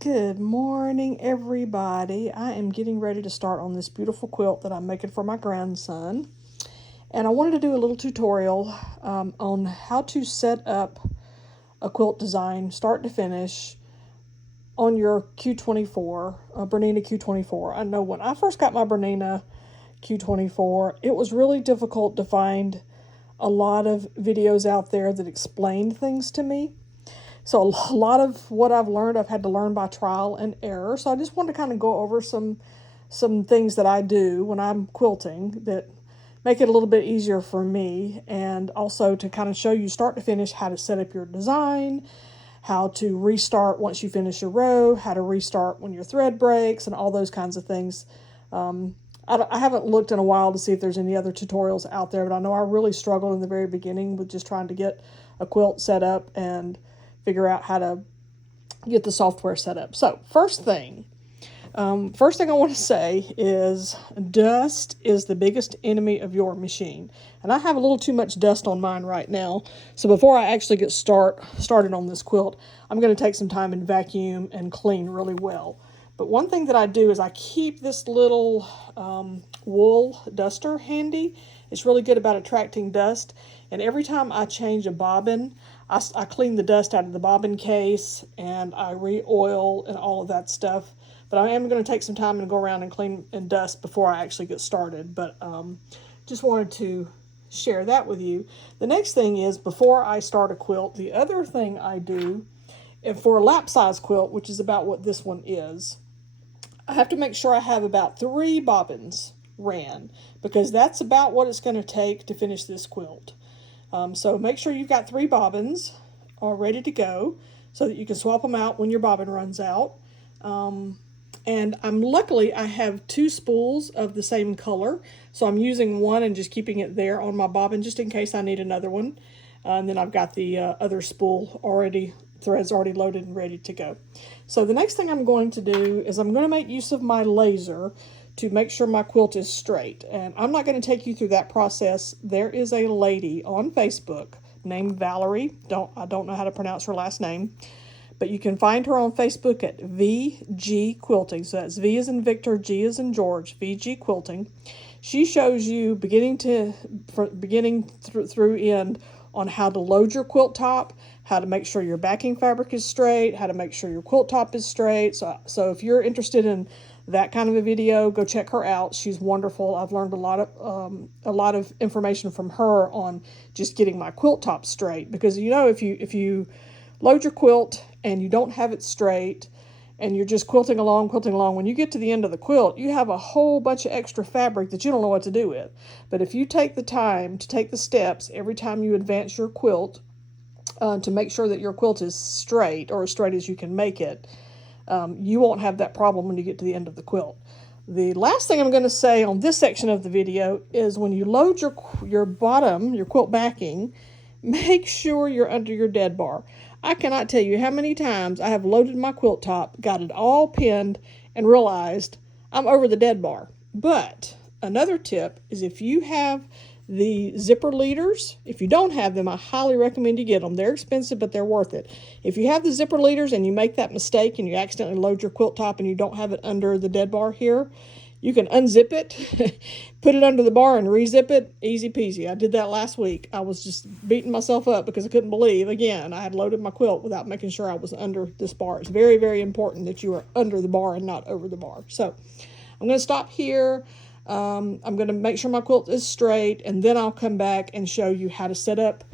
Good morning, everybody. I am getting ready to start on this beautiful quilt that I'm making for my grandson. And I wanted to do a little tutorial on how to set up a quilt design, start to finish, on your Q24, Bernina Q24. I know when I first got my Bernina Q24, it was really difficult to find a lot of videos out there that explained things to me. So a lot of what I've learned, I've had to learn by trial and error. So I just wanted to kind of go over some things that I do when I'm quilting that make it a little bit easier for me, and also to kind of show you start to finish how to set up your design, how to restart once you finish a row, how to restart when your thread breaks, and all those kinds of things. I haven't looked in a while to see if there's any other tutorials out there, but I know I really struggled in the very beginning with just trying to get a quilt set up and figure out how to get the software set up. So first thing I want to say is dust is the biggest enemy of your machine. And I have a little too much dust on mine right now. So before I actually get started on this quilt, I'm going to take some time and vacuum and clean really well. But one thing that I do is I keep this little wool duster handy. It's really good about attracting dust. And every time I change a bobbin, I clean the dust out of the bobbin case and I re-oil and all of that stuff. But I am going to take some time and go around and clean and dust before I actually get started. But just wanted to share that with you. The next thing is, before I start a quilt, the other thing I do, and for a lap size quilt, which is about what this one is, I have to make sure I have about 3 bobbins ran, because that's about what it's going to take to finish this quilt. So make sure you've got 3 bobbins all ready to go so that you can swap them out when your bobbin runs out. And luckily I have 2 spools of the same color, so I'm using one and just keeping it there on my bobbin just in case I need another one. And then I've got the other spool threads already loaded and ready to go. So the next thing I'm going to do is I'm going to make use of my laser to make sure my quilt is straight. And I'm not going to take you through that process. There is a lady on Facebook named Valerie. I don't know how to pronounce her last name, but you can find her on Facebook at VG Quilting. So that's V as in Victor, G as in George, VG Quilting. She shows you beginning through end on how to load your quilt top, how to make sure your backing fabric is straight, how to make sure your quilt top is straight. So if you're interested in that kind of a video, go check her out. She's wonderful. I've learned a lot of information from her on just getting my quilt top straight, because if you load your quilt and you don't have it straight and you're just quilting along, when you get to the end of the quilt, you have a whole bunch of extra fabric that you don't know what to do with. But if you take the time to take the steps every time you advance your quilt to make sure that your quilt is straight, or as straight as you can make it, you won't have that problem when you get to the end of the quilt. The last thing I'm going to say on this section of the video is, when you load your bottom, your quilt backing, make sure you're under your dead bar. I cannot tell you how many times I have loaded my quilt top, got it all pinned, and realized I'm over the dead bar. But another tip is, if you have the zipper leaders, if you don't have them, I highly recommend you get them. They're expensive, but they're worth it. If you have the zipper leaders and you make that mistake and you accidentally load your quilt top and you don't have it under the dead bar here, you can unzip it, put it under the bar, and re-zip it. Easy peasy. I did that last week. I was just beating myself up because I couldn't believe, again, I had loaded my quilt without making sure I was under this bar. It's very, very important that you are under the bar and not over the bar. So I'm going to stop here. I'm going to make sure my quilt is straight, and then I'll come back and show you how to set up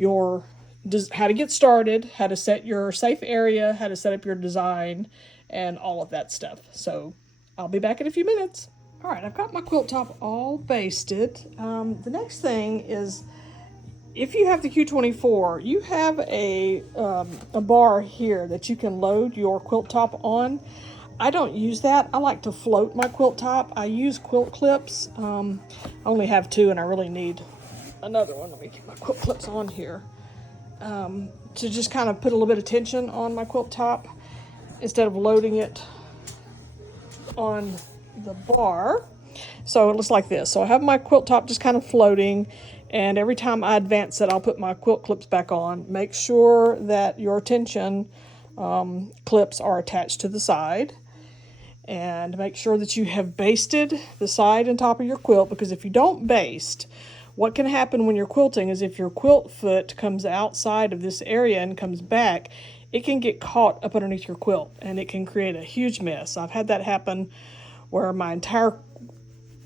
how to get started, how to set your safe area, how to set up your design, and all of that stuff. So I'll be back in a few minutes. All right, I've got my quilt top all basted. The next thing is, if you have the Q24, you have a bar here that you can load your quilt top on. I don't use that. I like to float my quilt top. I use quilt clips. I only have 2 and I really need another one. Let me get my quilt clips on here. To just kind of put a little bit of tension on my quilt top instead of loading it on the bar. So it looks like this. So I have my quilt top just kind of floating, and every time I advance it, I'll put my quilt clips back on. Make sure that your tension clips are attached to the side. And make sure that you have basted the side and top of your quilt, because if you don't baste, what can happen when you're quilting is if your quilt foot comes outside of this area and comes back, it can get caught up underneath your quilt and it can create a huge mess. I've had that happen where my entire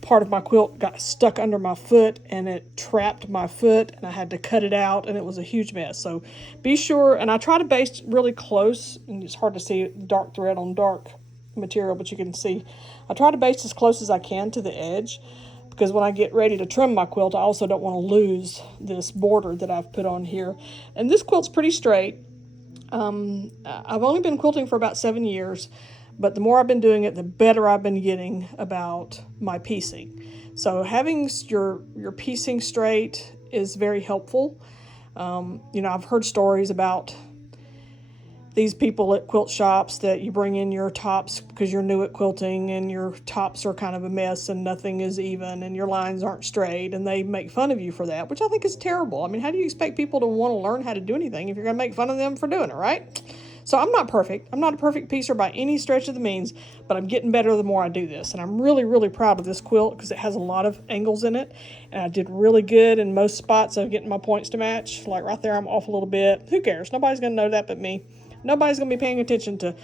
part of my quilt got stuck under my foot and it trapped my foot and I had to cut it out and it was a huge mess. So be sure, and I try to baste really close, and it's hard to see dark thread on dark material, but you can see I try to baste as close as I can to the edge, because when I get ready to trim my quilt, I also don't want to lose this border that I've put on here. And this quilt's pretty straight. I've only been quilting for about 7 years, but the more I've been doing it, the better I've been getting about my piecing. So having your piecing straight is very helpful. You know, I've heard stories about these people at quilt shops that you bring in your tops because you're new at quilting and your tops are kind of a mess and nothing is even and your lines aren't straight, and they make fun of you for that, which I think is terrible. I mean, how do you expect people to want to learn how to do anything if you're going to make fun of them for doing it, right? So I'm not perfect. I'm not a perfect piecer by any stretch of the means, but I'm getting better the more I do this. And I'm really, really proud of this quilt because it has a lot of angles in it. And I did really good in most spots of getting my points to match. Like right there, I'm off a little bit. Who cares? Nobody's going to know that but me. Nobody's going to be paying attention to,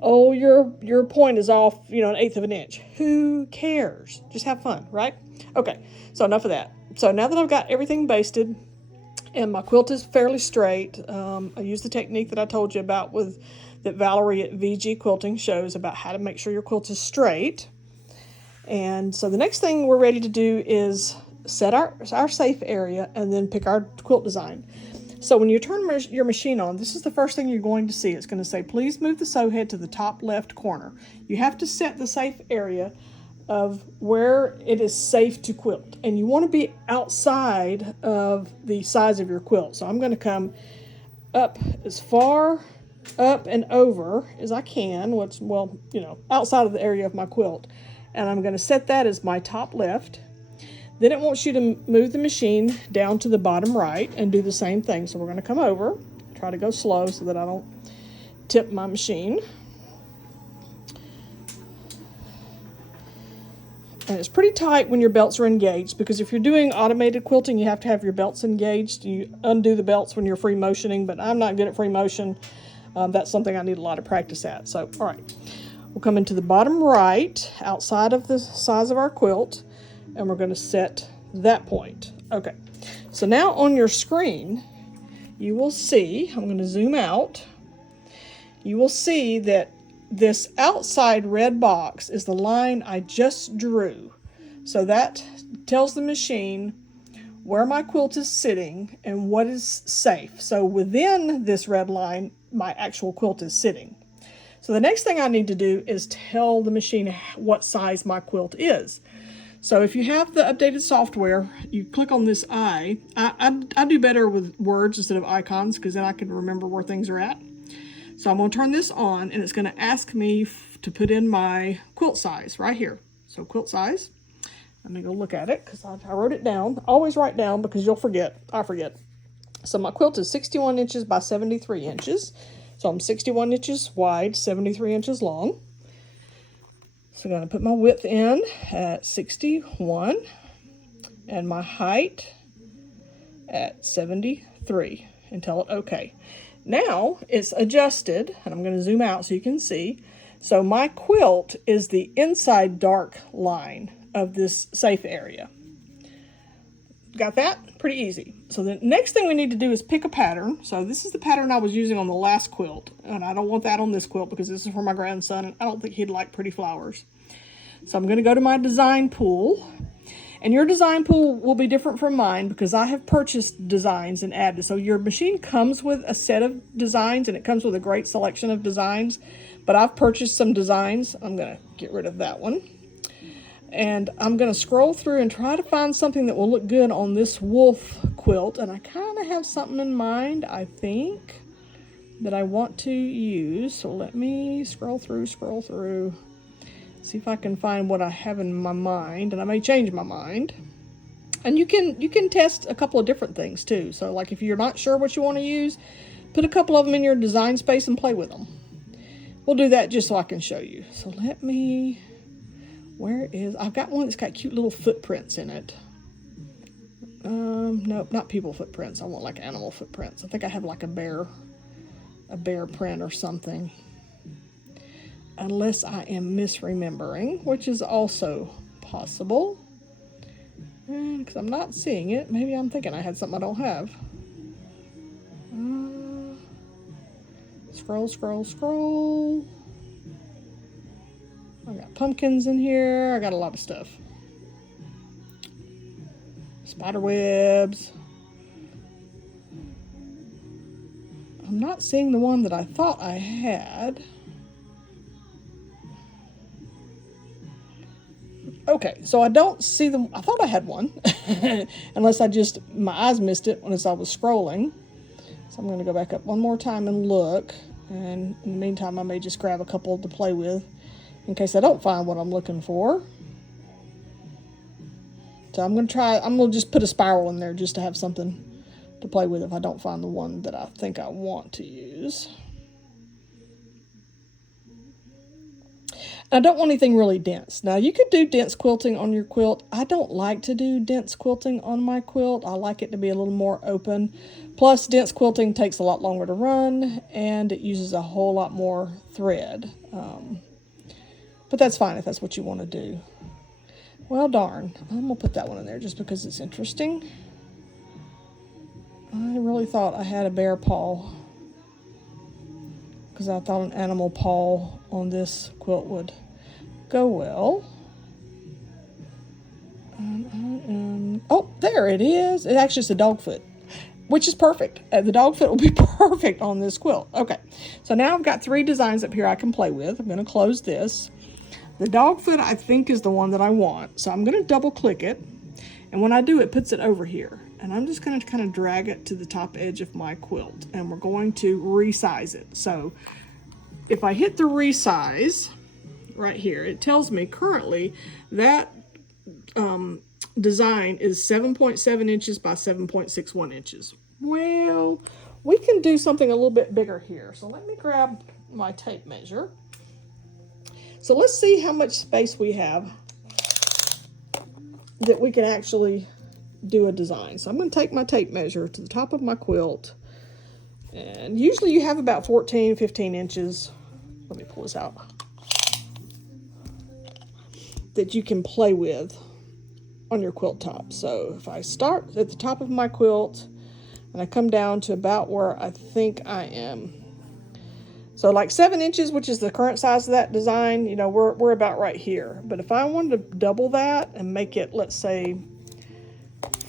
oh, your point is off, you know, 1/8 of an inch. Who cares? Just have fun, right? Okay, so enough of that. So now that I've got everything basted and my quilt is fairly straight, I use the technique that I told you about that Valerie at VG Quilting shows about how to make sure your quilt is straight. And so the next thing we're ready to do is set our safe area and then pick our quilt design. So when you turn your machine on, this is the first thing you're going to see. It's going to say, please move the sew head to the top left corner. You have to set the safe area of where it is safe to quilt. And you want to be outside of the size of your quilt. So I'm going to come up as far up and over as I can, outside of the area of my quilt. And I'm going to set that as my top left. Then it wants you to move the machine down to the bottom right and do the same thing. So we're going to come over, try to go slow so that I don't tip my machine. And it's pretty tight when your belts are engaged, because if you're doing automated quilting, you have to have your belts engaged. You undo the belts when you're free motioning, but I'm not good at free motion. That's something I need a lot of practice at. So, all right, we'll come into the bottom right, outside of the size of our quilt, and we're going to set that point. Okay, so now on your screen, you will see, I'm going to zoom out, you will see that this outside red box is the line I just drew. So that tells the machine where my quilt is sitting and what is safe. So within this red line, my actual quilt is sitting. So the next thing I need to do is tell the machine what size my quilt is. So if you have the updated software, you click on this I do better with words instead of icons, because then I can remember where things are at. So I'm going to turn this on, and it's going to ask me to put in my quilt size right here. So quilt size. Let me go look at it, because I wrote it down. Always write down, because you'll forget. I forget. So my quilt is 61 inches by 73 inches. So I'm 61 inches wide, 73 inches long. So I'm going to put my width in at 61 and my height at 73 and tell it OK. Now it's adjusted, and I'm going to zoom out so you can see. So my quilt is the inside dark line of this safe area. Got that? Pretty easy. So the next thing we need to do is pick a pattern. So this is the pattern I was using on the last quilt, and I don't want that on this quilt because this is for my grandson, and I don't think he'd like pretty flowers. So I'm going to go to my design pool, and your design pool will be different from mine because I have purchased designs and added. So your machine comes with a set of designs, and it comes with a great selection of designs, but I've purchased some designs. I'm going to get rid of that one. And I'm going to scroll through and try to find something that will look good on this wolf quilt. And I kind of have something in mind, I think, that I want to use. So let me scroll through, see if I can find what I have in my mind. And I may change my mind. And you can test a couple of different things too. So like if you're not sure what you want to use, put a couple of them in your design space and play with them. We'll do that just so I can show you. So let me, I've got one that's got cute little footprints in it. Nope, not people footprints. I want like animal footprints. I think I have like a bear print or something. Unless I am misremembering, which is also possible. Because I'm not seeing it. Maybe I'm thinking I had something I don't have. Scroll, scroll, scroll. I got pumpkins in here. I got a lot of stuff. Spider webs. I'm not seeing the one that I thought I had. Okay, so I don't see them. I thought I had one, unless my eyes missed it as I was scrolling. So I'm going to go back up one more time and look. And in the meantime, I may just grab a couple to play with in case I don't find what I'm looking for. So I'm going to just put a spiral in there just to have something to play with if I don't find the one that I think I want to use. I don't want anything really dense. Now, you could do dense quilting on your quilt. I don't like to do dense quilting on my quilt. I like it to be a little more open. Plus, dense quilting takes a lot longer to run, and it uses a whole lot more thread. But that's fine if that's what you want to do. Well, darn. I'm going to put that one in there just because it's interesting. I really thought I had a bear paw, because I thought an animal paw on this quilt would go well. Oh, there it is. It actually is a dog foot, which is perfect. The dog foot will be perfect on this quilt. Okay, so now I've got 3 designs up here I can play with. I'm going to close this. The dog foot I think is the one that I want, so I'm going to double click it, and when I do, it puts it over here. And I'm just going to kind of drag it to the top edge of my quilt, and we're going to resize it. So if I hit the resize right here, it tells me currently that design is 7.7 inches by 7.61 inches. Well, we can do something a little bit bigger here. So let me grab my tape measure. So let's see how much space we have that we can actually do a design. So I'm going to take my tape measure to the top of my quilt, and usually you have about 15 inches. Let me pull this out, that you can play with on your quilt top. So if I start at the top of my quilt and I come down to about where I think I am, so like 7 inches, which is the current size of that design, you know, we're about right here. But if I wanted to double that and make it, let's say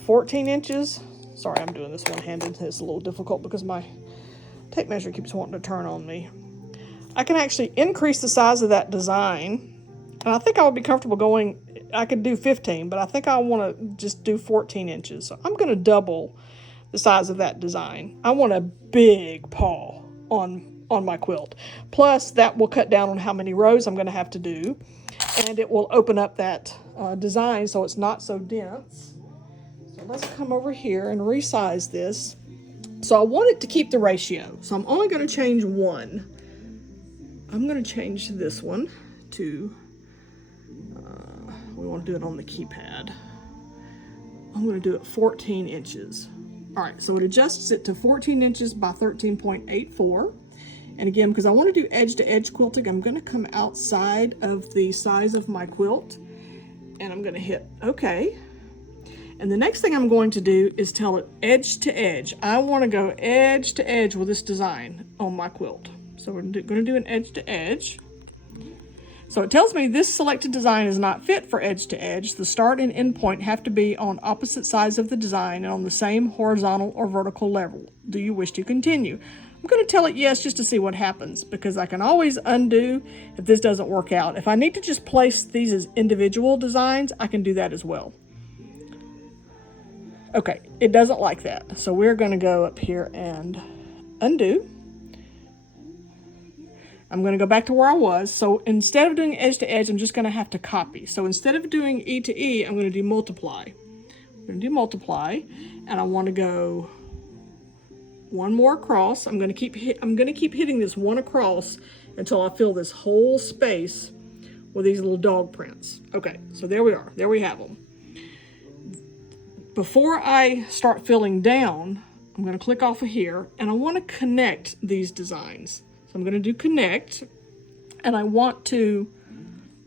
14 inches. Sorry, I'm doing this one-handed. It's a little difficult because my tape measure keeps wanting to turn on me. I can actually increase the size of that design. And I think I would be comfortable going, I could do 15, but I think I want to just do 14 inches. So I'm going to double the size of that design. I want a big paw on my quilt. Plus, that will cut down on how many rows I'm going to have to do. And it will open up that design so it's not so dense. So let's come over here and resize this. So I want it to keep the ratio. So I'm only going to change one. I'm going to change this one to, we want to do it on the keypad. I'm going to do it 14 inches. All right, so it adjusts it to 14 inches by 13.84. And again, because I want to do edge-to-edge quilting, I'm going to come outside of the size of my quilt, and I'm going to hit OK. And the next thing I'm going to do is tell it edge to edge. I want to go edge to edge with this design on my quilt. So we're going to do an edge to edge. So it tells me this selected design is not fit for edge to edge. The start and end point have to be on opposite sides of the design and on the same horizontal or vertical level. Do you wish to continue? I'm going to tell it yes just to see what happens, because I can always undo if this doesn't work out. If I need to just place these as individual designs, I can do that as well. Okay, it doesn't like that. So we're going to go up here and undo. I'm going to go back to where I was. So instead of doing edge to edge, I'm just going to have to copy. So instead of doing E to E, I'm going to do multiply. I'm going to do multiply, and I want to go one more across. I'm gonna keep hitting this one across until I fill this whole space with these little dog prints. Okay, so there we are. There we have them. Before I start filling down, I'm going to click off of here, and I want to connect these designs. So I'm going to do connect, and I want to,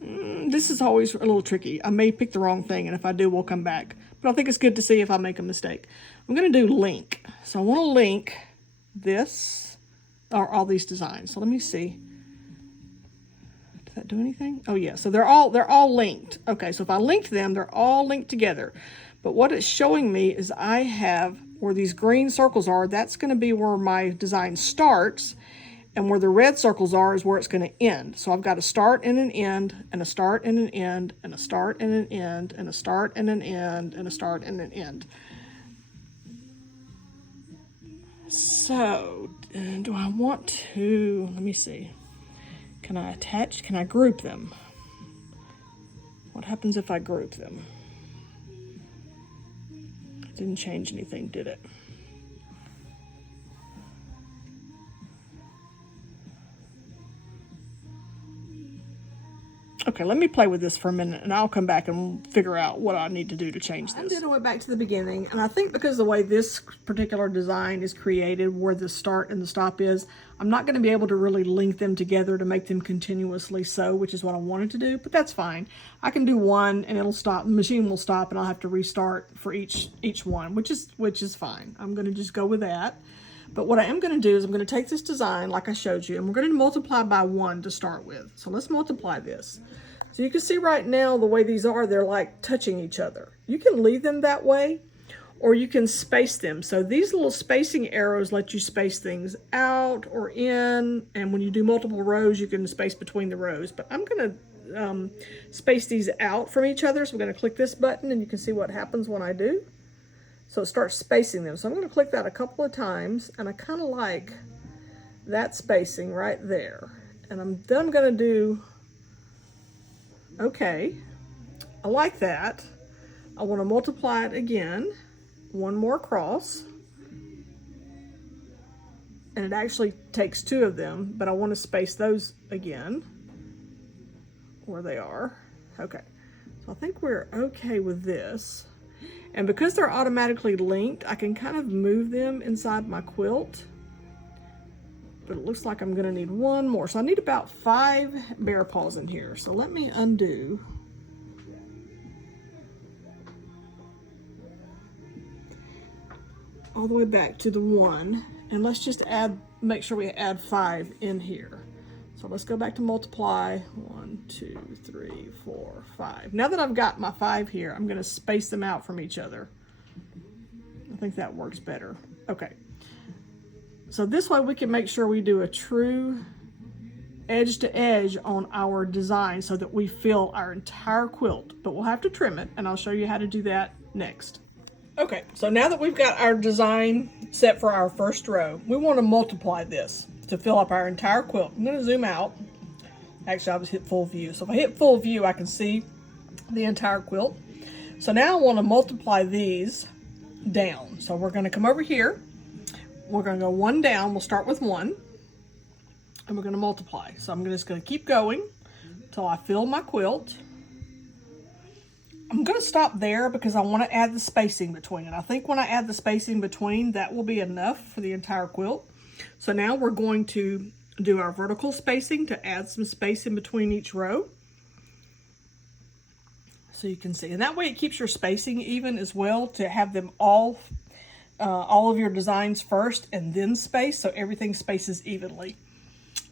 this is always a little tricky. I may pick the wrong thing, and if I do, we'll come back. But I think it's good to see if I make a mistake. I'm going to do link. So I want to link this, or all these designs. So let me see. Did that do anything? Oh yeah, so they're all linked. Okay, so if I link them, they're all linked together. But what it's showing me is I have, where these green circles are, that's going to be where my design starts, and where the red circles are is where it's going to end. So I've got a start and an end, and a start and an end, and a start and an end, and a start and an end, and a start and an end. So, do I want to, let me see, can I attach, can I group them? What happens if I group them? Didn't change anything, did it? Okay, let me play with this for a minute, and I'll come back and figure out what I need to do to change this. I went back to the beginning, and I think because the way this particular design is created, where the start and the stop is, I'm not going to be able to really link them together to make them continuously sew, which is what I wanted to do, but that's fine. I can do one, and it'll stop. The machine will stop, and I'll have to restart for each one, which is fine. I'm going to just go with that. But what I am going to do is I'm going to take this design like I showed you, and we're going to multiply by 1 to start with. So let's multiply this. So you can see right now the way these are, they're like touching each other. You can leave them that way, or you can space them. So these little spacing arrows let you space things out or in, and when you do multiple rows, you can space between the rows. But I'm going to space these out from each other. So I'm going to click this button, and you can see what happens when I do. So it starts spacing them. So I'm going to click that a couple of times, and I kind of like that spacing right there. And then I'm going to do, okay, I like that. I want to multiply it again, one more across. And it actually takes 2 of them, but I want to space those again where they are. Okay, so I think we're okay with this. And because they're automatically linked, I can kind of move them inside my quilt. But it looks like I'm going to need one more. So I need about 5 bear paws in here. So let me undo. All the way back to the 1. And let's just make sure we add 5 in here. So let's go back to multiply. 1, 2, 3, 4, 5. Now that I've got my 5 here, I'm going to space them out from each other. I think that works better. Okay. So this way we can make sure we do a true edge to edge on our design so that we fill our entire quilt. But we'll have to trim it, and I'll show you how to do that next. Okay, so now that we've got our design set for our first row, we want to multiply this to fill up our entire quilt. I'm going to zoom out. Actually, I just hit full view. So if I hit full view, I can see the entire quilt. So now I want to multiply these down. So we're going to come over here. We're going to go 1 down. We'll start with 1. And we're going to multiply. So I'm just going to keep going until I fill my quilt. I'm going to stop there because I want to add the spacing between it. I think when I add the spacing between, that will be enough for the entire quilt. So now we're going to do our vertical spacing to add some space in between each row. So you can see, and that way it keeps your spacing even as well, to have them all of your designs first and then space, so everything spaces evenly.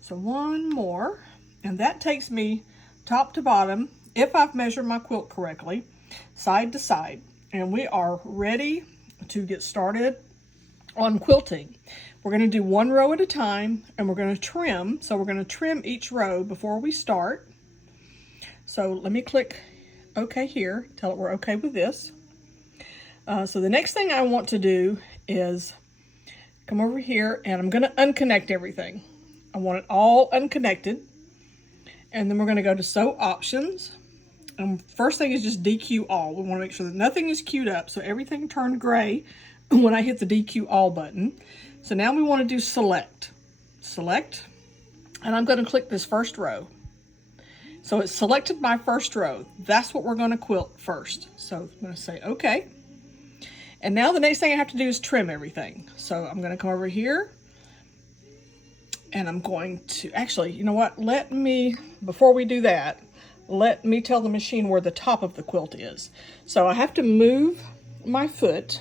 So 1 more, and that takes me top to bottom, if I've measured my quilt correctly, side to side. And we are ready to get started on quilting. We're going to do 1 row at a time, and we're going to trim. So we're going to trim each row before we start. So let me click OK here, tell it we're okay with this. So the next thing I want to do is come over here, and I'm going to unconnect everything. I want it all unconnected. And then we're going to go to Sew Options. And first thing is just DQ All. We want to make sure that nothing is queued up, so everything turned gray when I hit the DQ All button. So now we want to do select. Select, and I'm going to click this first row. So it's selected my first row. That's what we're going to quilt first. So I'm going to say okay. And now the next thing I have to do is trim everything. So I'm going to come over here and I'm going to, actually, you know what? Before we do that, let me tell the machine where the top of the quilt is. So I have to move my foot.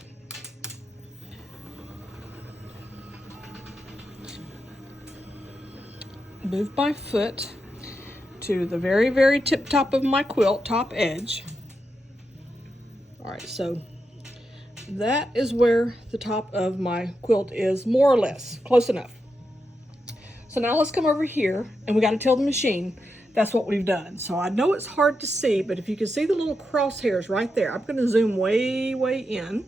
Move my foot to the very, very tip top of my quilt, top edge. All right, so that is where the top of my quilt is, more or less, close enough. So now let's come over here, and we got to tell the machine that's what we've done. So I know it's hard to see, but if you can see the little crosshairs right there, I'm going to zoom way, way in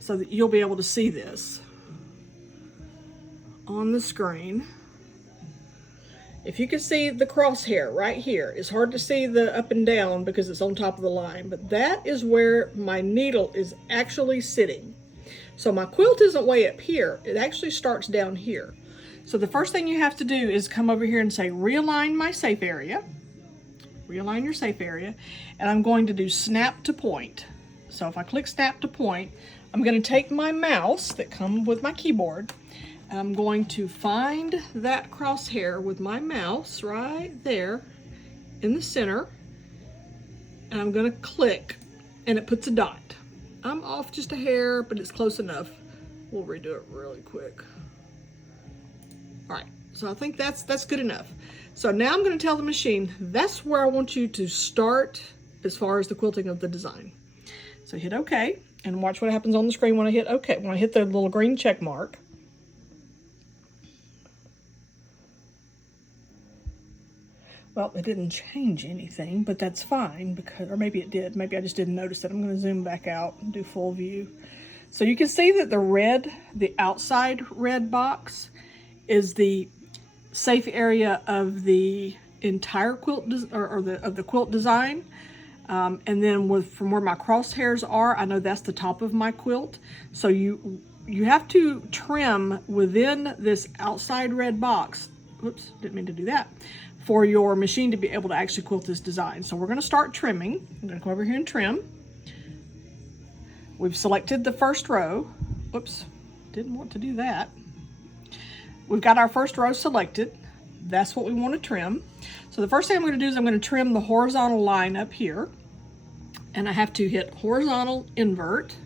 so that you'll be able to see this on the screen. If you can see the crosshair right here, it's hard to see the up and down because it's on top of the line, but that is where my needle is actually sitting. So my quilt isn't way up here, it actually starts down here. So the first thing you have to do is come over here and say, realign my safe area. Realign your safe area. And I'm going to do snap to point. So if I click snap to point, I'm going to take my mouse that comes with my keyboard. I'm going to find that crosshair with my mouse right there in the center, and I'm going to click, and it puts a dot. I'm off just a hair, but it's close enough. We'll redo it really quick. All right, so I think that's good enough. So now I'm going to tell the machine that's where I want you to start as far as the quilting of the design. So hit OK, and watch what happens on the screen when I hit OK. When I hit the little green check mark, well, it didn't change anything, but that's fine, because, or maybe it did. Maybe I just didn't notice it. I'm going to zoom back out and do full view. So you can see that the outside red box is the safe area of the entire quilt, of the quilt design. And then from where my crosshairs are, I know that's the top of my quilt. So you have to trim within this outside red box. Whoops, didn't mean to do that. For your machine to be able to actually quilt this design. So we're going to start trimming. I'm going to come over here and trim. We've selected the first row. Whoops, didn't want to do that. We've got our first row selected. That's what we want to trim. So the first thing I'm going to do is I'm going to trim the horizontal line up here. And I have to hit horizontal invert.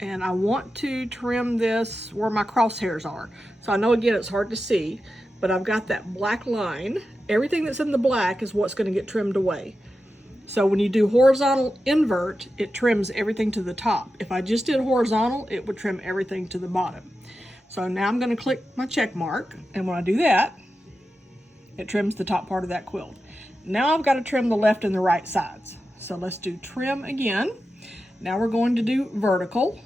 And I want to trim this where my crosshairs are. So I know, again, it's hard to see, but I've got that black line. Everything that's in the black is what's going to get trimmed away. So when you do horizontal invert, it trims everything to the top. If I just did horizontal, it would trim everything to the bottom. So now I'm going to click my check mark, and when I do that, it trims the top part of that quilt. Now I've got to trim the left and the right sides. So let's do trim again. Now we're going to do vertical.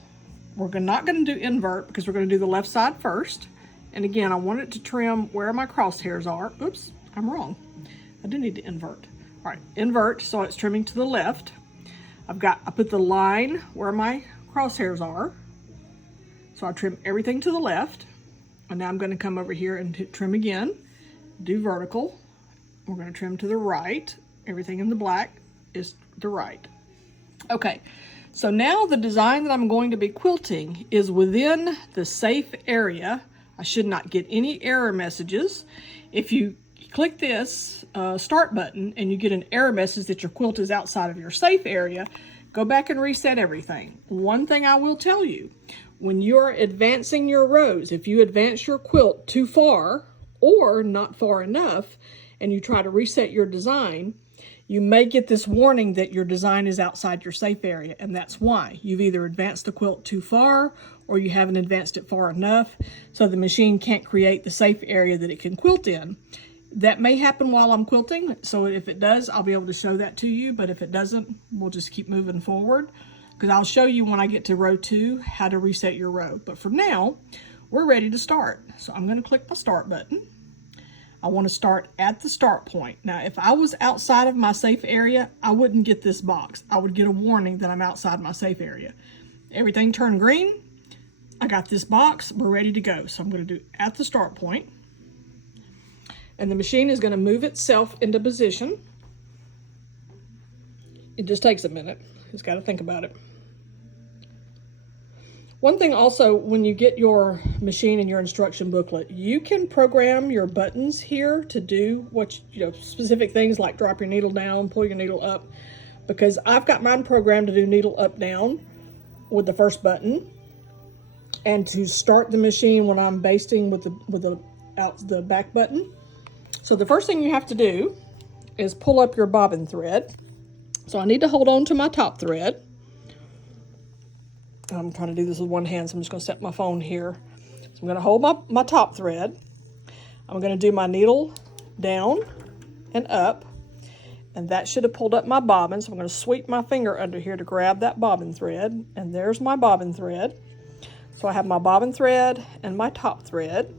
We're not going to do invert because we're going to do the left side first. And again, I want it to trim where my crosshairs are. Oops, I'm wrong. I do need to invert. All right, invert, so it's trimming to the left. I put the line where my crosshairs are. So I trim everything to the left. And now I'm going to come over here and hit trim again. Do vertical. We're going to trim to the right. Everything in the black is the right. Okay, so now the design that I'm going to be quilting is within the safe area. I should not get any error messages. If you click this start button and you get an error message that your quilt is outside of your safe area, go back and reset everything. One thing I will tell you, when you're advancing your rows, if you advance your quilt too far or not far enough and you try to reset your design, you may get this warning that your design is outside your safe area, and that's why. You've either advanced the quilt too far or you haven't advanced it far enough, so the machine can't create the safe area that it can quilt in. That may happen while I'm quilting, so if it does, I'll be able to show that to you, but if it doesn't, we'll just keep moving forward, because I'll show you when I get to row 2 how to reset your row. But for now, we're ready to start. So I'm going to click my start button. I want to start at the start point. Now, if I was outside of my safe area, I wouldn't get this box. I would get a warning that I'm outside my safe area. Everything turned green. I got this box, we're ready to go. So I'm going to do at the start point. And the machine is going to move itself into position. It just takes a minute. It's got to think about it. One thing also, when you get your machine and your instruction booklet, you can program your buttons here to do what, specific things like drop your needle down, pull your needle up, because I've got mine programmed to do needle up down with the first button, and to start the machine when I'm basting with the back button. So the first thing you have to do is pull up your bobbin thread. So I need to hold on to my top thread. I'm trying to do this with one hand, so I'm just going to set my phone here. So I'm going to hold my top thread. I'm going to do my needle down and up, and that should have pulled up my bobbin. So I'm going to sweep my finger under here to grab that bobbin thread, and there's my bobbin thread. So I have my bobbin thread and my top thread,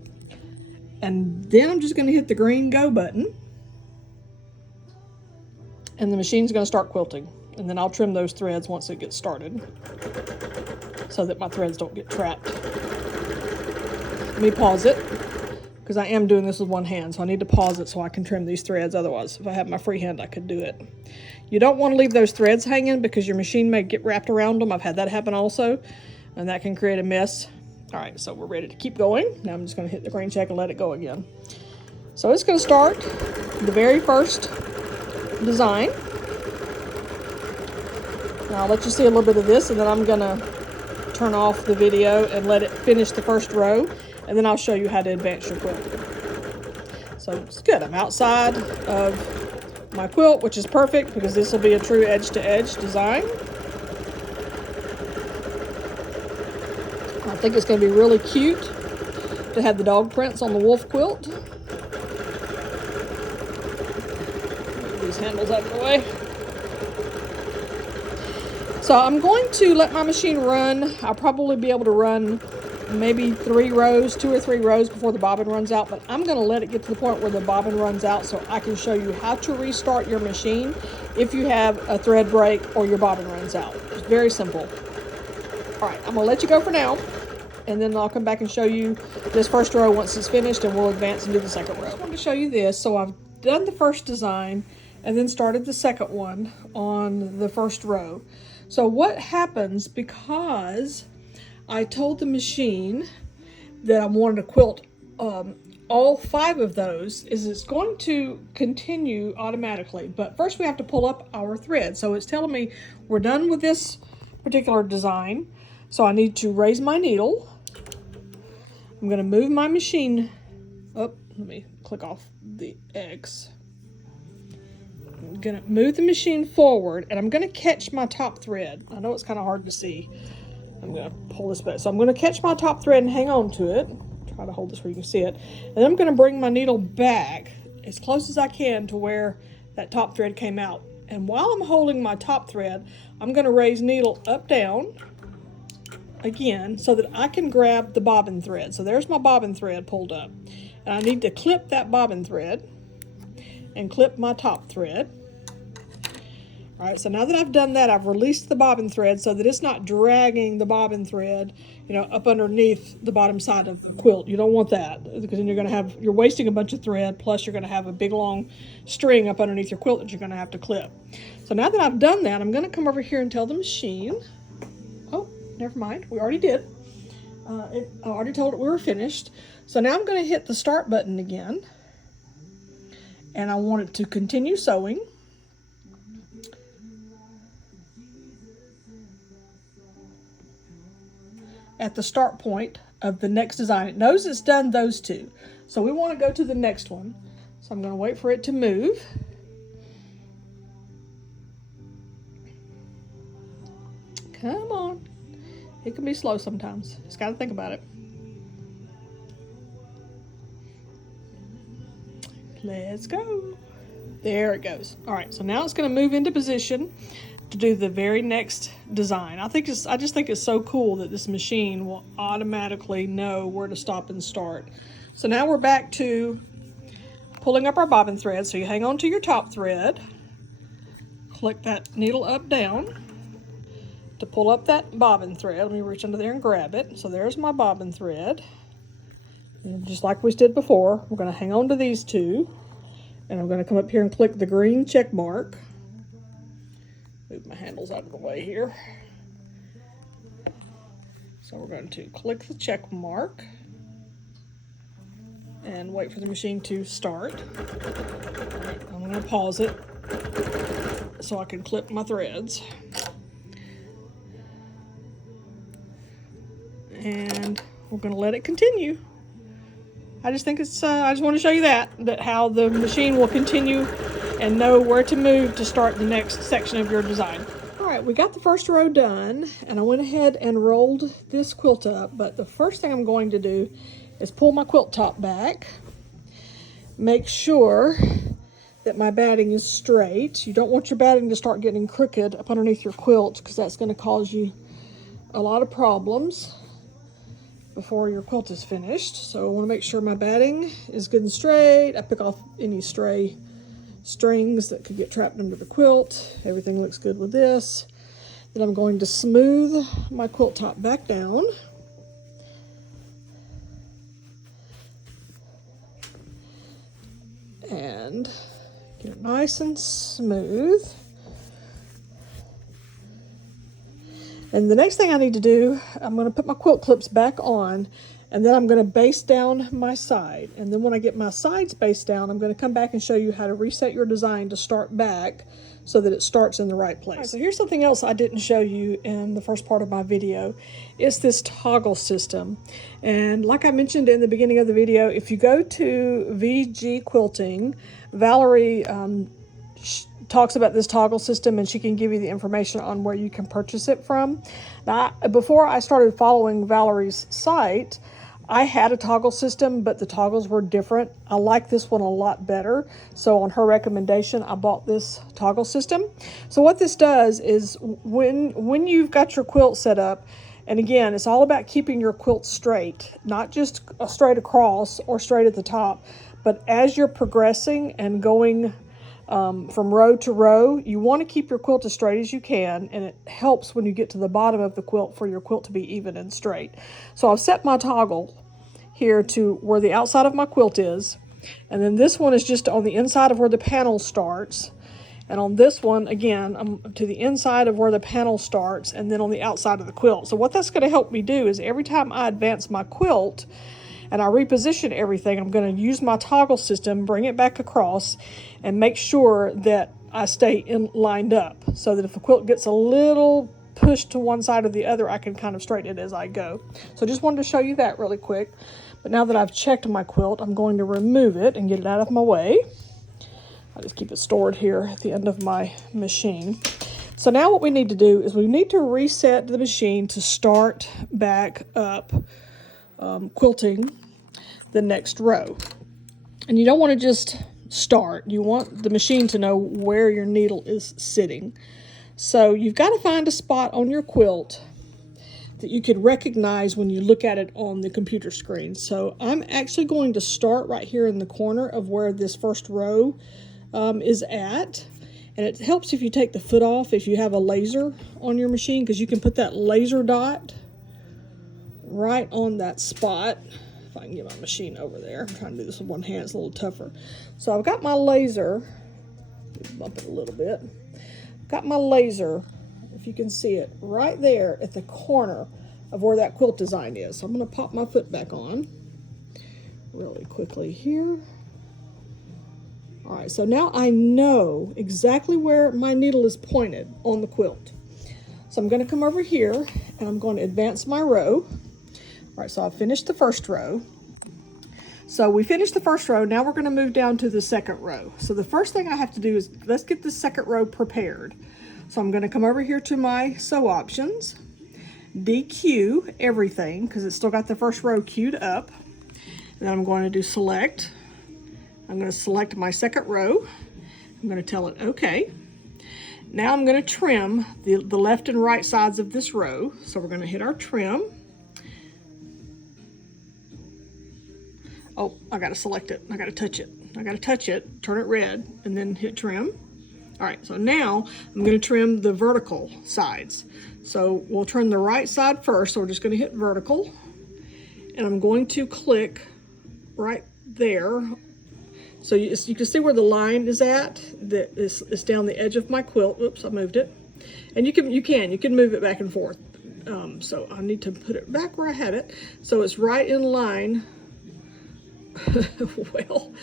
and then I'm just going to hit the green go button, and the machine's going to start quilting. And then I'll trim those threads once it gets started so that my threads don't get trapped. Let me pause it, because I am doing this with one hand, so I need to pause it so I can trim these threads. Otherwise, if I had my free hand, I could do it. You don't want to leave those threads hanging because your machine may get wrapped around them. I've had that happen also, and that can create a mess. All right, so we're ready to keep going. Now I'm just going to hit the green check and let it go again. So it's going to start the very first design. Now I'll let you see a little bit of this, and then I'm going to turn off the video and let it finish the first row, and then I'll show you how to advance your quilt. So it's good. I'm outside of my quilt, which is perfect because this will be a true edge-to-edge design. I think it's going to be really cute to have the dog prints on the wolf quilt. Move these handles out of the way. So I'm going to let my machine run. I'll probably be able to run maybe 3 rows, 2 or 3 rows before the bobbin runs out, but I'm going to let it get to the point where the bobbin runs out so I can show you how to restart your machine if you have a thread break or your bobbin runs out. It's very simple. All right, I'm going to let you go for now, and then I'll come back and show you this first row once it's finished, and we'll advance and do the second row. I just wanted to show you this. So I've done the first design and then started the second one on the first row. So what happens, because I told the machine that I wanted to quilt all 5 of those, is it's going to continue automatically. But first we have to pull up our thread. So it's telling me we're done with this particular design. So I need to raise my needle. I'm going to move my machine up. Let me click off the X. I'm going to move the machine forward, and I'm going to catch my top thread. I know it's kind of hard to see. I'm going to pull this back. So I'm going to catch my top thread and hang on to it. Try to hold this where you can see it. And then I'm going to bring my needle back as close as I can to where that top thread came out. And while I'm holding my top thread, I'm going to raise needle up, down again so that I can grab the bobbin thread. So there's my bobbin thread pulled up. And I need to clip that bobbin thread and clip my top thread. All right, so now that I've done that, I've released the bobbin thread so that it's not dragging the bobbin thread, up underneath the bottom side of the quilt. You don't want that, because then you're wasting a bunch of thread, plus you're gonna have a big long string up underneath your quilt that you're gonna have to clip. So now that I've done that, I'm gonna come over here and tell the machine, oh, never mind, we already did. I already told it we were finished. So now I'm gonna hit the start button again, and I want it to continue sewing. At the start point of the next design. It knows it's done those 2. So we want to go to the next one. So I'm going to wait for it to move. Come on. It can be slow sometimes. Just got to think about it. Let's go. There it goes. All right, so now it's going to move into position to do the very next design. I just think it's so cool that this machine will automatically know where to stop and start. So now we're back to pulling up our bobbin thread. So you hang on to your top thread, click that needle up, down, to pull up that bobbin thread. Let me reach under there and grab it. So there's my bobbin thread. And just like we did before, we're going to hang on to these two. And I'm going to come up here and click the green check mark. Move my handles out of the way here. So we're going to click the check mark and wait for the machine to start. I'm going to pause it so I can clip my threads. And we're going to let it continue. I just think it's, I just want to show you that how the machine will continue and know where to move to start the next section of your design. All right, we got the first row done, and I went ahead and rolled this quilt up, but the first thing I'm going to do is pull my quilt top back, make sure that my batting is straight. You don't want your batting to start getting crooked up underneath your quilt, because that's going to cause you a lot of problems before your quilt is finished. So I want to make sure my batting is good and straight. I pick off any stray strings that could get trapped under the quilt. Everything looks good with this. Then I'm going to smooth my quilt top back down. And get it nice and smooth. And the next thing I need to do, I'm going to put my quilt clips back on, and then I'm going to base down my side. And then when I get my sides based down, I'm going to come back and show you how to reset your design to start back so that it starts in the right place. All right, so here's something else I didn't show you in the first part of my video. It's this toggle system. And like I mentioned in the beginning of the video, if you go to VG Quilting, Valerie talks about this toggle system, and she can give you the information on where you can purchase it from. Now, before I started following Valerie's site, I had a toggle system, but the toggles were different. I like this one a lot better. So on her recommendation, I bought this toggle system. So what this does is when you've got your quilt set up, and again, it's all about keeping your quilt straight, not just straight across or straight at the top, but as you're progressing and going from row to row, you want to keep your quilt as straight as you can, and it helps when you get to the bottom of the quilt for your quilt to be even and straight. So I've set my toggle here to where the outside of my quilt is, and then this one is just on the inside of where the panel starts, and on this one, again, I'm to the inside of where the panel starts, and then on the outside of the quilt. So what that's going to help me do is every time I advance my quilt and I reposition everything, I'm going to use my toggle system, bring it back across, and make sure that I stay lined up, so that if the quilt gets a little pushed to one side or the other, I can kind of straighten it as I go. So just wanted to show you that really quick. But now that I've checked my quilt, I'm going to remove it and get it out of my way. I'll just keep it stored here at the end of my machine. So now what we need to do is we need to reset the machine to start back up quilting the next row. And you don't want to just start. You want the machine to know where your needle is sitting. So you've got to find a spot on your quilt that you could recognize when you look at it on the computer screen. So I'm actually going to start right here in the corner of where this first row is at. And it helps if you take the foot off if you have a laser on your machine, because you can put that laser dot right on that spot. If I can get my machine over there. I'm trying to do this with one hand, it's a little tougher. So I've got my laser, bump it a little bit. Got my laser, if you can see it, right there at the corner of where that quilt design is. So I'm going to pop my foot back on really quickly here. All right, so now I know exactly where my needle is pointed on the quilt. So I'm going to come over here and I'm going to advance my row. All right, so I've finished the first row. So we finished the first row. Now we're going to move down to the second row. So the first thing I have to do is let's get the second row prepared. So I'm going to come over here to my sew options, DQ everything, because it's still got the first row queued up. And then I'm going to do select. I'm going to select my second row. I'm going to tell it OK. Now I'm going to trim the left and right sides of this row. So we're going to hit our trim. Oh, I got to select it. I got to touch it. I got to touch it, turn it red, and then hit trim. All right, so now I'm going to trim the vertical sides. So we'll trim the right side first, so we're just going to hit vertical. And I'm going to click right there. So you can see where the line is at. That is down the edge of my quilt. Oops, I moved it. And you can move it back and forth. So I need to put it back where I had it. So it's right in line, well,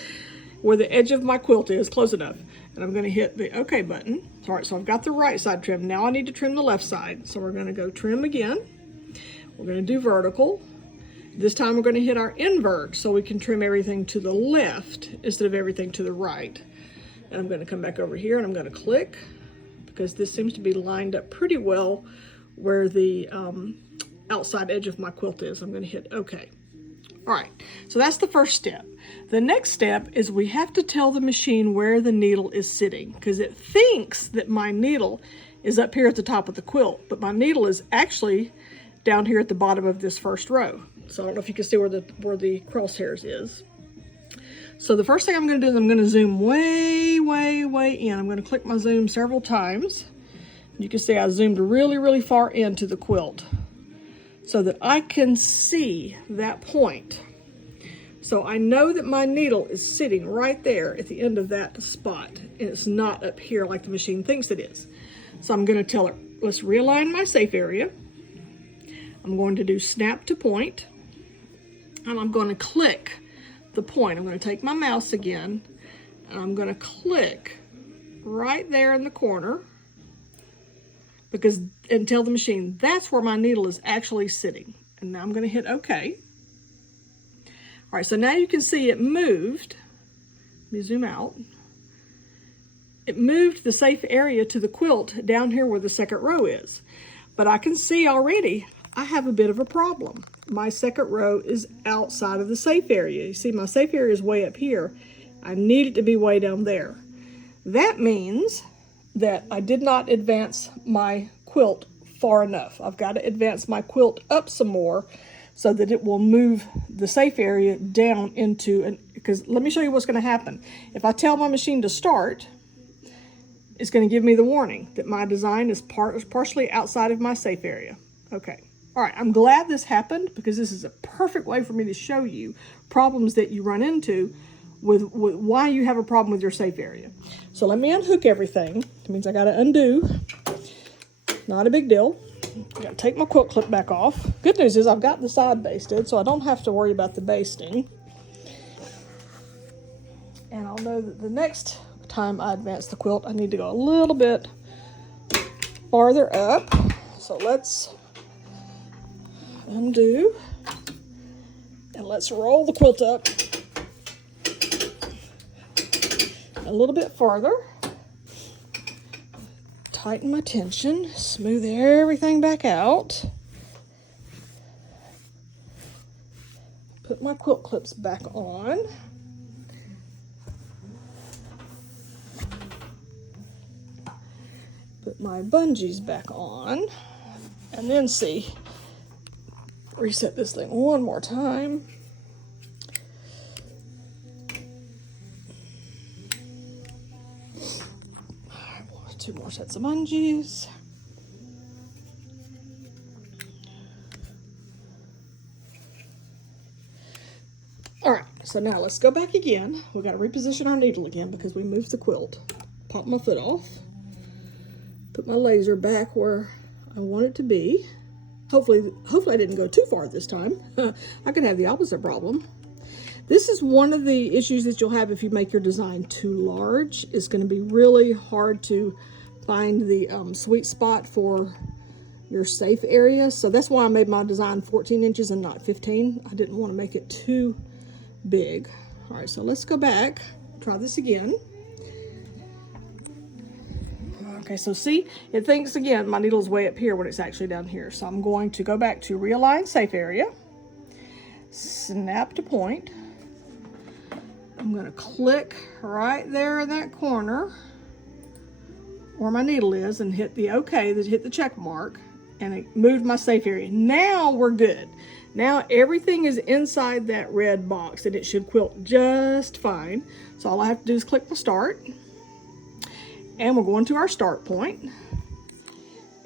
where the edge of my quilt is, close enough. And I'm going to hit the OK button. All right, so I've got the right side trimmed. Now I need to trim the left side. So we're going to go trim again. We're going to do vertical. This time we're going to hit our invert so we can trim everything to the left instead of everything to the right. And I'm going to come back over here and I'm going to click, because this seems to be lined up pretty well where the outside edge of my quilt is. I'm going to hit OK. All right, so that's the first step. The next step is we have to tell the machine where the needle is sitting, because it thinks that my needle is up here at the top of the quilt, but my needle is actually down here at the bottom of this first row. So I don't know if you can see where the crosshairs is. So the first thing I'm going to do is I'm going to zoom way, way, way in. I'm going to click my zoom several times. You can see I zoomed really, really far into the quilt so that I can see that point. So I know that my needle is sitting right there at the end of that spot, and it's not up here like the machine thinks it is. So I'm going to tell it, let's realign my safe area. I'm going to do snap to point, and I'm going to click the point. I'm going to take my mouse again, and I'm going to click right there in the corner, and tell the machine that's where my needle is actually sitting. And now I'm going to hit OK. All right, so now you can see it moved. Let me zoom out. It moved the safe area to the quilt down here where the second row is. But I can see already I have a bit of a problem. My second row is outside of the safe area. You see, my safe area is way up here. I need it to be way down there. That means that I did not advance my quilt far enough. I've got to advance my quilt up some more so that it will move the safe area down into because let me show you what's going to happen. If I tell my machine to start, it's going to give me the warning that my design is partially outside of my safe area. Okay. All right, I'm glad this happened, because this is a perfect way for me to show you problems that you run into with why you have a problem with your safe area. So let me unhook everything. It means I got to undo. Not a big deal. I got to take my quilt clip back off. Good news is I've got the side basted, so I don't have to worry about the basting. And I'll know that the next time I advance the quilt, I need to go a little bit farther up. So let's undo, and let's roll the quilt up a little bit farther. Tighten my tension, smooth everything back out. Put my quilt clips back on. Put my bungees back on, and then reset this thing one more time. Two more sets of bungees. All right, so now let's go back again. We've got to reposition our needle again because we moved the quilt. Pop my foot off. Put my laser back where I want it to be. Hopefully I didn't go too far this time. I could have the opposite problem. This is one of the issues that you'll have if you make your design too large. It's going to be really hard to find the sweet spot for your safe area. So that's why I made my design 14 inches and not 15. I didn't want to make it too big. All right, so let's go back, try this again. Okay, so see, it thinks again my needle's way up here when it's actually down here. So I'm going to go back to realign safe area, snap to point. I'm going to click right there in that corner where my needle is and hit the OK, hit the check mark, and it moved my safe area. Now we're good. Now everything is inside that red box and it should quilt just fine. So all I have to do is click my start. And we're going to our start point.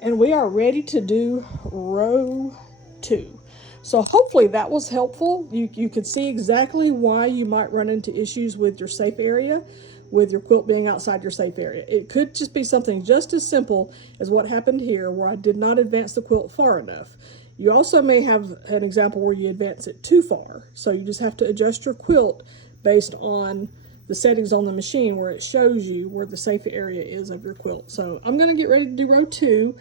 And we are ready to do row 2. So hopefully that was helpful. You could see exactly why you might run into issues with your safe area, with your quilt being outside your safe area. It could just be something just as simple as what happened here, where I did not advance the quilt far enough. You also may have an example where you advance it too far. So you just have to adjust your quilt based on the settings on the machine where it shows you where the safe area is of your quilt. So I'm going to get ready to do row 2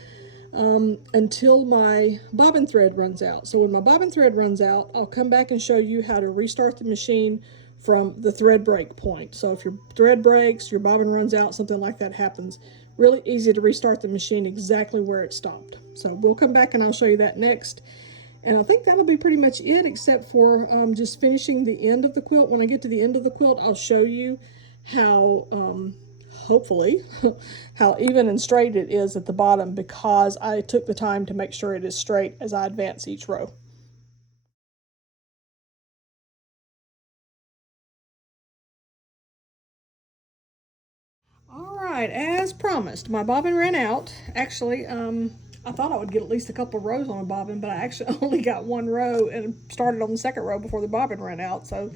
until my bobbin thread runs out. So when my bobbin thread runs out, I'll come back and show you how to restart the machine from the thread break point. So if your thread breaks, your bobbin runs out, something like that happens, really easy to restart the machine exactly where it stopped. So we'll come back and I'll show you that next. And I think that'll be pretty much it, except for just finishing the end of the quilt. When I get to the end of the quilt, I'll show you how, hopefully, how even and straight it is at the bottom, because I took the time to make sure it is straight as I advance each row. All right, as promised, my bobbin ran out. Actually, I thought I would get at least a couple of rows on a bobbin, but I actually only got 1 row and started on the 2nd row before the bobbin ran out. So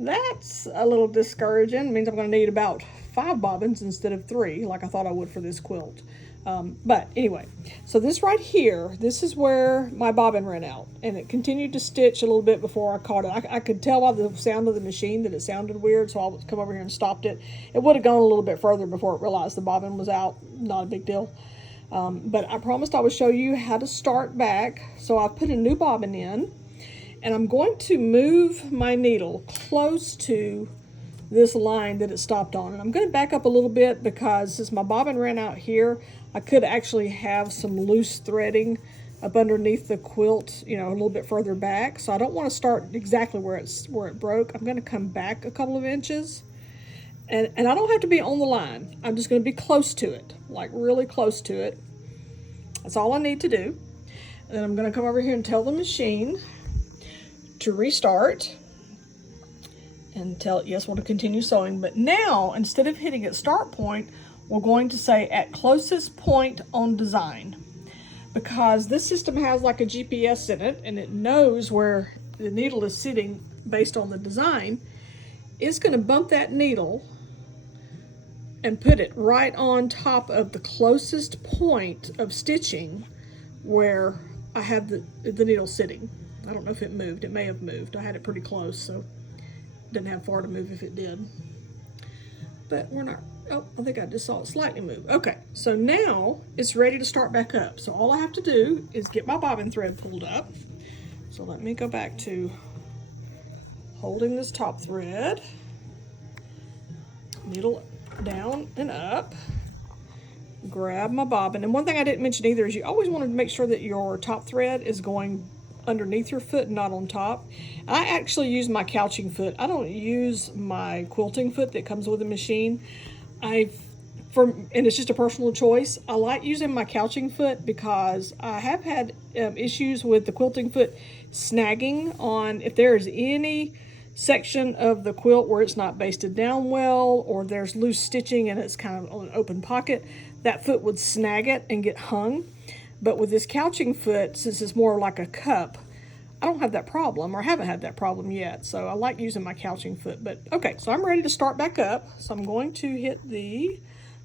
that's a little discouraging. It means I'm going to need about 5 bobbins instead of 3, like I thought I would for this quilt. But anyway, so this right here, this is where my bobbin ran out, and it continued to stitch a little bit before I caught it. I could tell by the sound of the machine that it sounded weird, so I'll come over here and stopped it. It would have gone a little bit further before it realized the bobbin was out. Not a big deal. But I promised I would show you how to start back. So I put a new bobbin in, and I'm going to move my needle close to this line that it stopped on. And I'm going to back up a little bit because since my bobbin ran out here, I could actually have some loose threading up underneath the quilt, you know, a little bit further back. So I don't want to start exactly where it broke. I'm going to come back a couple of inches. And I don't have to be on the line. I'm just going to be close to it, like really close to it. That's all I need to do. And then I'm going to come over here and tell the machine to restart and tell it, yes, we'll continue sewing. But now, instead of hitting at start point, we're going to say at closest point on design, because this system has like a GPS in it, and it knows where the needle is sitting based on the design. It's going to bump that needle and put it right on top of the closest point of stitching where I have the needle sitting. I don't know if it moved. It may have moved. I had it pretty close, so didn't have far to move if it did. But we're not, oh, I think I just saw it slightly move. Okay, so now it's ready to start back up. So all I have to do is get my bobbin thread pulled up. So let me go back to holding this top thread, needle down and up, grab my bobbin. And one thing I didn't mention either is you always want to make sure that your top thread is going underneath your foot, not on top. I actually use my couching foot. I don't use my quilting foot that comes with the machine. And it's just a personal choice. I like using my couching foot because I have had issues with the quilting foot snagging on, if there is any section of the quilt where it's not basted down well, or there's loose stitching and it's kind of on an open pocket, that foot would snag it and get hung. But with this couching foot, since it's more like a cup, I don't have that problem, or haven't had that problem yet. So I like using my couching foot. But okay, so I'm ready to start back up. So I'm going to hit the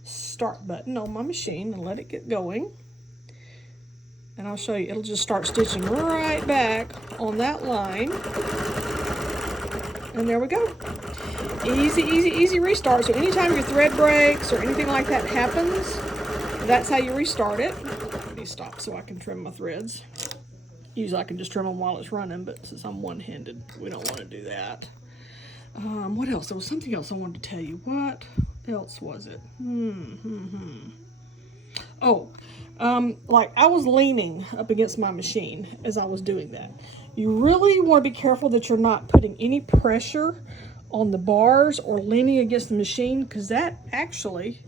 start button on my machine and let it get going. And I'll show you, it'll just start stitching right back on that line. And there we go. Easy, easy, easy restart. So anytime your thread breaks or anything like that happens, that's how you restart it. Let me stop so I can trim my threads. Usually I can just trim them while it's running, but since I'm one-handed, we don't want to do that. What else? There was something else I wanted to tell you. What else was it? Oh, like I was leaning up against my machine as I was doing that. You really want to be careful that you're not putting any pressure on the bars or leaning against the machine, because that actually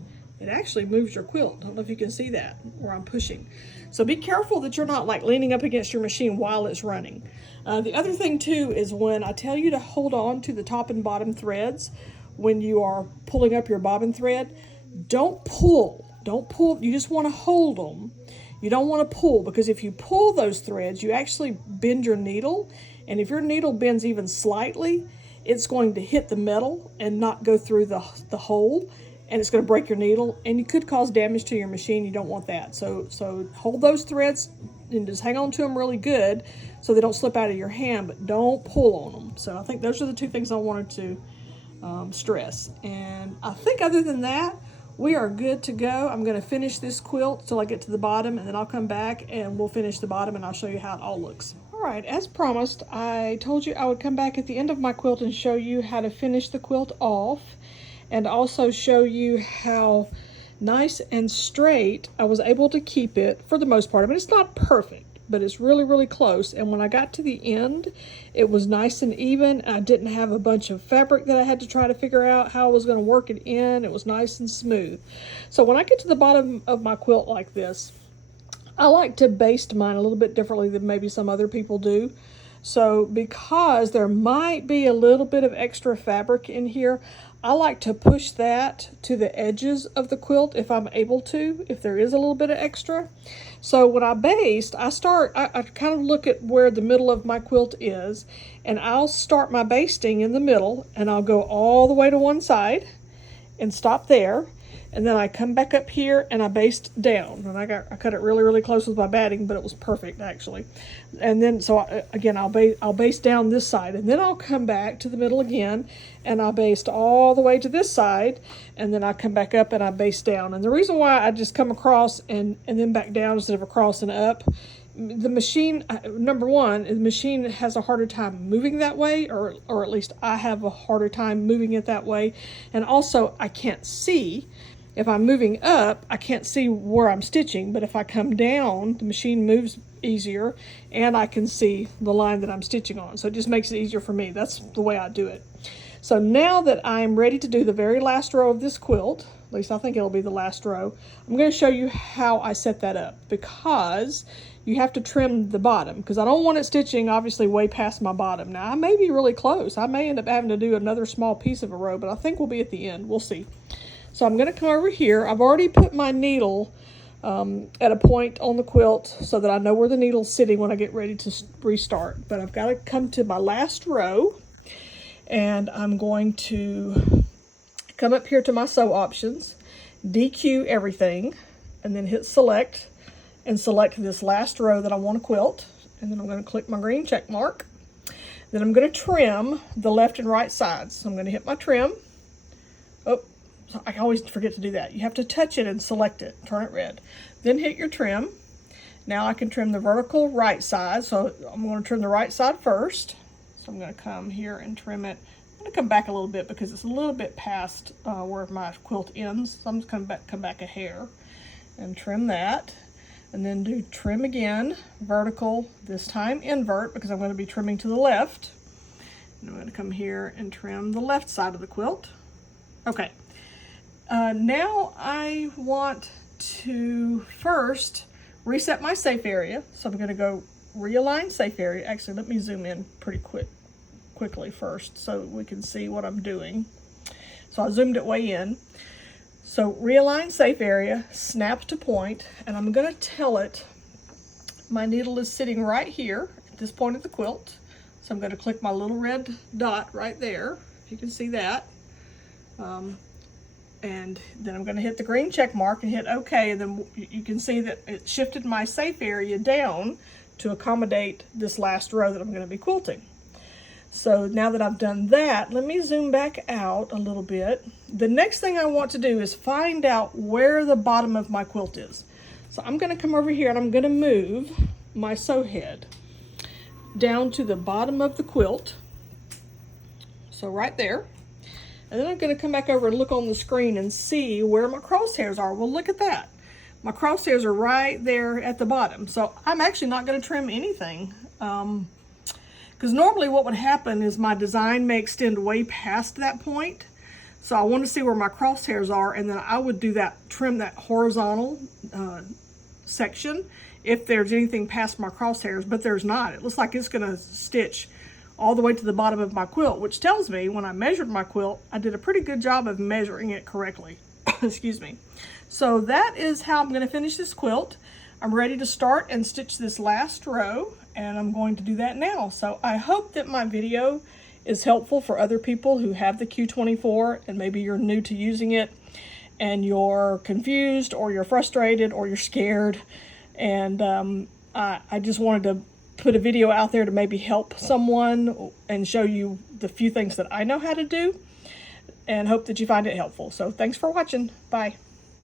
moves your quilt. I don't know if you can see that where I'm pushing. So be careful that you're not like leaning up against your machine while it's running. The other thing too is when I tell you to hold on to the top and bottom threads when you are pulling up your bobbin thread, Don't pull. Don't pull. You just want to hold them. You don't want to pull, because if you pull those threads, you actually bend your needle. And if your needle bends even slightly, it's going to hit the metal and not go through the hole. And it's going to break your needle. And you could cause damage to your machine. You don't want that. So hold those threads and just hang on to them really good so they don't slip out of your hand. But don't pull on them. So I think those are the two things I wanted to stress. And I think other than that, we are good to go. I'm going to finish this quilt till I get to the bottom, and then I'll come back and we'll finish the bottom and I'll show you how it all looks. All right, as promised, I told you I would come back at the end of my quilt and show you how to finish the quilt off, and also show you how nice and straight I was able to keep it for the most part. I mean, it's not perfect, but it's really, really close. And when I got to the end, it was nice and even. I didn't have a bunch of fabric that I had to try to figure out how I was going to work it in. It was nice and smooth. So when I get to the bottom of my quilt like this, I like to baste mine a little bit differently than maybe some other people do. So because there might be a little bit of extra fabric in here, I like to push that to the edges of the quilt if I'm able to, if there is a little bit of extra. So when I baste, I kind of look at where the middle of my quilt is, and I'll start my basting in the middle, and I'll go all the way to one side and stop there. And then I come back up here and I baste down. And I cut it really, really close with my batting, but it was perfect actually. And then, again, I'll baste down this side, and then I'll come back to the middle again, and I'll baste all the way to this side, and then I come back up and I baste down. And the reason why I just come across and then back down instead of across and up, the machine, number one, the machine has a harder time moving that way, or at least I have a harder time moving it that way. And also I can't see. If I'm moving up, I can't see where I'm stitching, but if I come down, the machine moves easier and I can see the line that I'm stitching on. So it just makes it easier for me. That's the way I do it. So now that I'm ready to do the very last row of this quilt, at least I think it'll be the last row, I'm going to show you how I set that up, because you have to trim the bottom, because I don't want it stitching obviously way past my bottom. Now I may be really close. I may end up having to do another small piece of a row, but I think we'll be at the end. We'll see. So I'm going to come over here. I've already put my needle at a point on the quilt so that I know where the needle's sitting when I get ready to restart. But I've got to come to my last row, and I'm going to come up here to my sew options, DQ everything, and then hit select, and select this last row that I want to quilt. And then I'm going to click my green check mark. Then I'm going to trim the left and right sides. So I'm going to hit my trim. Oh, I always forget to do that. You have to touch it and select it, turn it red. Then hit your trim. Now I can trim the vertical right side. So I'm going to trim the right side first. So I'm going to come here and trim it. I'm going to come back a little bit because it's a little bit past where my quilt ends. So I'm just going to come back a hair and trim that. And then do trim again, vertical, this time invert, because I'm going to be trimming to the left. And I'm going to come here and trim the left side of the quilt. Okay. Now I want to first reset my safe area. So I'm going to go realign safe area. Actually, let me zoom in pretty quickly first so we can see what I'm doing. So I zoomed it way in. So realign safe area, snap to point, and I'm going to tell it my needle is sitting right here at this point of the quilt. So I'm going to click my little red dot right there, if you can see that. And then I'm going to hit the green check mark and hit OK, and then you can see that it shifted my safe area down to accommodate this last row that I'm going to be quilting. So now that I've done that, let me zoom back out a little bit. The next thing I want to do is find out where the bottom of my quilt is. So I'm going to come over here and I'm going to move my sew head down to the bottom of the quilt. So right there. And then I'm going to come back over and look on the screen and see where my crosshairs are. Well, look at that. My crosshairs are right there at the bottom. So I'm actually not going to trim anything. Because normally what would happen is my design may extend way past that point. So I want to see where my crosshairs are, and then I would do that, trim that horizontal section if there's anything past my crosshairs, but there's not. It looks like it's going to stitch all the way to the bottom of my quilt, which tells me when I measured my quilt, I did a pretty good job of measuring it correctly. Excuse me. So that is how I'm going to finish this quilt. I'm ready to start and stitch this last row, and I'm going to do that now. So I hope that my video is helpful for other people who have the Q24 and maybe you're new to using it and you're confused or you're frustrated or you're scared. And I just wanted to put a video out there to maybe help someone and show you the few things that I know how to do, and hope that you find it helpful. So thanks for watching. Bye.